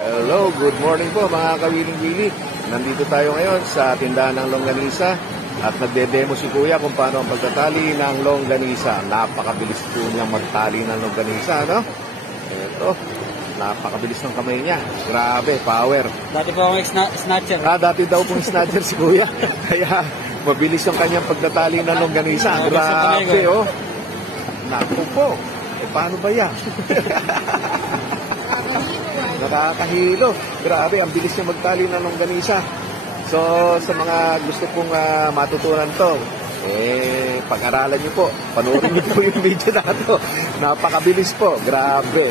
Hello, good morning po mga kawiling-wili. Nandito tayo ngayon sa tindahan ng longganisa at nagde-demo si Kuya kung paano ang pagtatali ng longganisa. Napakabilis po niyang magtali ng longganisa, no? Ito, napakabilis ng kamay niya. Grabe, power. Dati po akong snatcher. Dati daw pong snatcher si Kuya. Kaya mabilis yung kanyang pagtatali ng longganisa. Grabe, oh. Naku po. Paano ba yan? Nakakahilo. Grabe, ang bilis niya magtali ng longganisa. So, sa mga gusto pong matutunan to, pag-aralan niyo po. Panoorin niyo po yung video na ito. Napakabilis po. Grabe.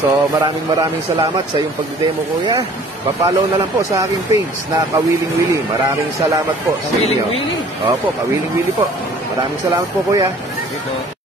So, maraming salamat sa iyong pag-demo, Kuya. Pa-follow na lang po sa aking page na Kawiling-Wili. Maraming salamat po. Kawiling-Wili? Opo, Kawiling-Wili po. Maraming salamat po, Kuya. Dito.